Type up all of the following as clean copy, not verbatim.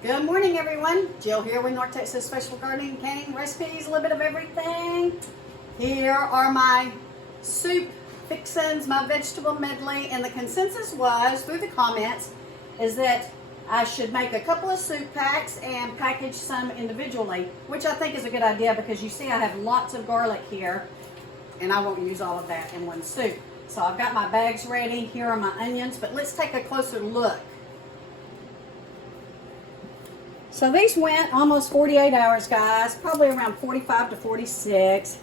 Good morning, everyone. Jill here with North Texas Special Gardening and Canning Recipes, a little bit of everything. Here are my soup fixins, my vegetable medley, and the consensus was, through the comments, is that I should make a couple of soup packs and package some individually, which I think is a good idea because you see I have lots of garlic here, and I won't use all of that in one soup. So I've got my bags ready. Here are my onions, but let's take a closer look. So these went almost 48 hours, guys, probably around 45 to 46.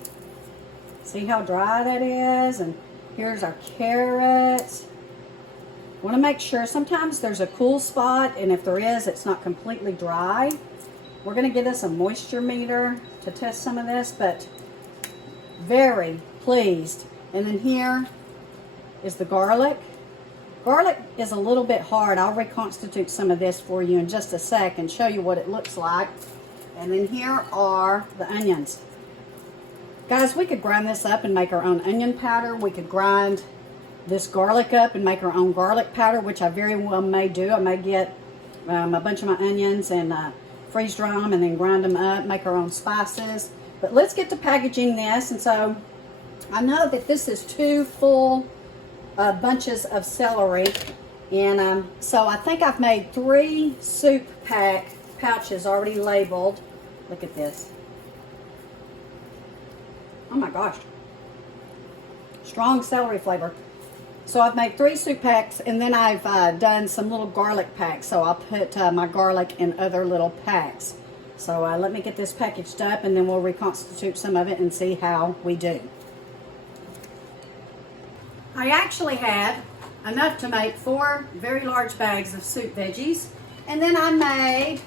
See how dry that is? And here's our carrots. Want to make sure, sometimes there's a cool spot, and if there is, it's not completely dry. We're going to get us a moisture meter to test some of this, but very pleased. And then here is the garlic. Garlic is a little bit hard. I'll reconstitute some of this for you in just a sec and show you what it looks like. And then here are the onions. Guys, we could grind this up and make our own onion powder. We could grind this garlic up and make our own garlic powder, which I very well may do. I may get a bunch of my onions and freeze dry them and then grind them up, make our own spices. But let's get to packaging this. And so I know that this is 2 full bunches of celery, and so I think I've made 3 soup pack pouches already labeled. Look at this. Oh my gosh, strong celery flavor. So I've made 3 soup packs, and then I've done some little garlic packs, so I'll put my garlic in other little packs. So let me get this packaged up, and then we'll reconstitute some of it and see how we do. I actually had enough to make 4 very large bags of soup veggies, and then I made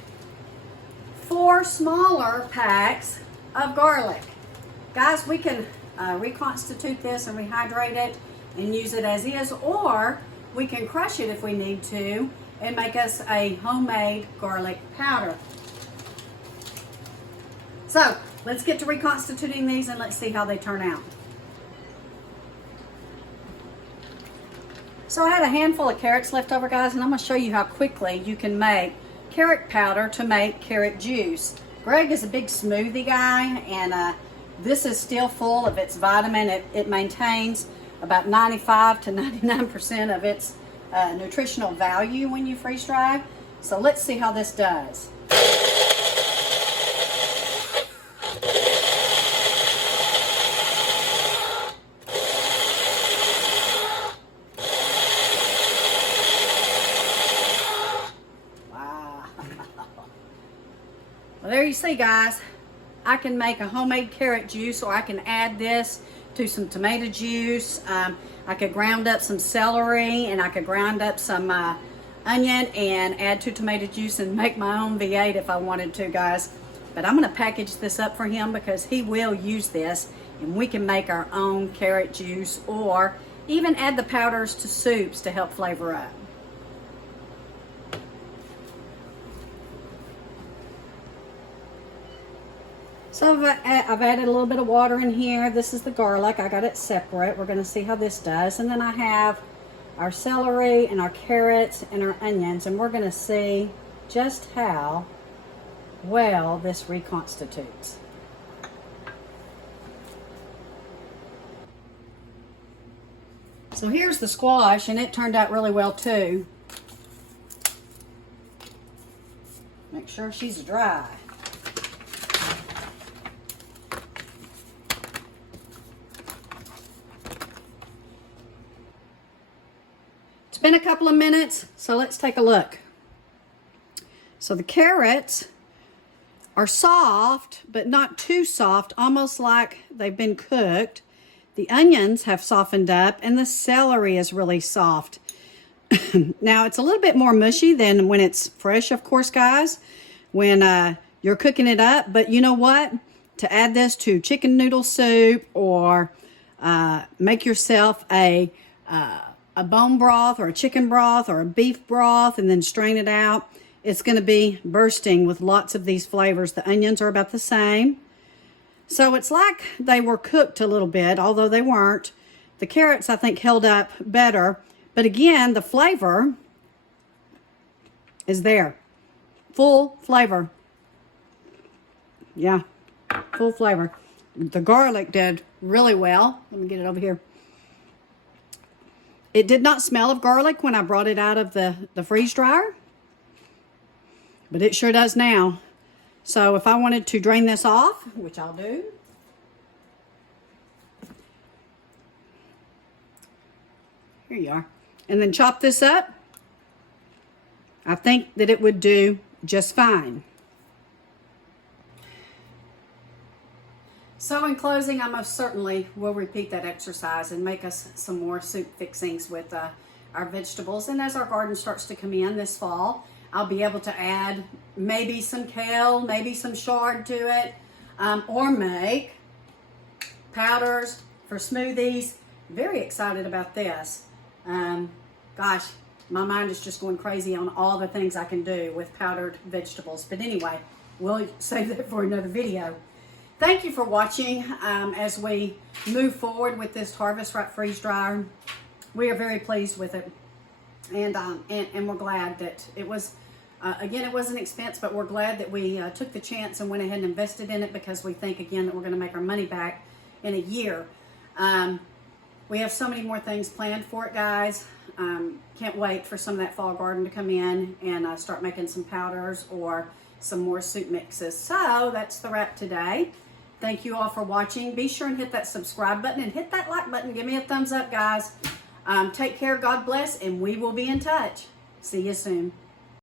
4 smaller packs of garlic. Guys, we can reconstitute this and rehydrate it and use it as is, or we can crush it if we need to and make us a homemade garlic powder. So let's get to reconstituting these and let's see how they turn out. So I had a handful of carrots left over, guys, and I'm going to show you how quickly you can make carrot powder to make carrot juice. Greg is a big smoothie guy, and this is still full of its vitamin. It maintains about 95 to 99% of its nutritional value when you freeze dry. So let's see how this does. Well, there you see, guys. I can make a homemade carrot juice, or I can add this to some tomato juice. I could ground up some celery, and I could grind up some onion and add to tomato juice and make my own V8 if I wanted to, guys. But I'm going to package this up for him because he will use this, and we can make our own carrot juice, or even add the powders to soups to help flavor up. So I've added a little bit of water in here. This is the garlic. I got it separate. We're going to see how this does. And then I have our celery and our carrots and our onions. And we're going to see just how well this reconstitutes. So here's the squash, and it turned out really well too. Make sure she's dry. It's been a couple of minutes, so let's take a look. So the carrots are soft, but not too soft, almost like they've been cooked. The onions have softened up, and the celery is really soft. Now, it's a little bit more mushy than when it's fresh, of course, guys, when you're cooking it up. But you know what? To add this to chicken noodle soup, or make yourself a bone broth or a chicken broth or a beef broth and then strain it out, it's going to be bursting with lots of these flavors. The onions are about the same. So it's like they were cooked a little bit, although they weren't. The carrots, I think, held up better. But again, the flavor is there. full flavor. Yeah, full flavor. The garlic did really well. Let me get it over here. It did not smell of garlic when I brought it out of the freeze dryer, but it sure does now. So if I wanted to drain this off, which I'll do. Here you are. And then chop this up. I think that it would do just fine. So in closing, I most certainly will repeat that exercise and make us some more soup fixings with our vegetables. And as our garden starts to come in this fall, I'll be able to add maybe some kale, maybe some chard to it, or make powders for smoothies. Very excited about this. Gosh, my mind is just going crazy on all the things I can do with powdered vegetables. But anyway, we'll save that for another video. Thank you for watching as we move forward with this Harvest Right freeze dryer. We are very pleased with it, and we're glad that it was, again, it was an expense, but we're glad that we took the chance and went ahead and invested in it, because we think, again, that we're going to make our money back in a year. We have so many more things planned for it, guys. Can't wait for some of that fall garden to come in and start making some powders or some more soup mixes. So that's the wrap today. Thank you all for watching. Be sure and hit that subscribe button and hit that like button. Give me a thumbs up, guys. Take care, God bless, and we will be in touch. See you soon.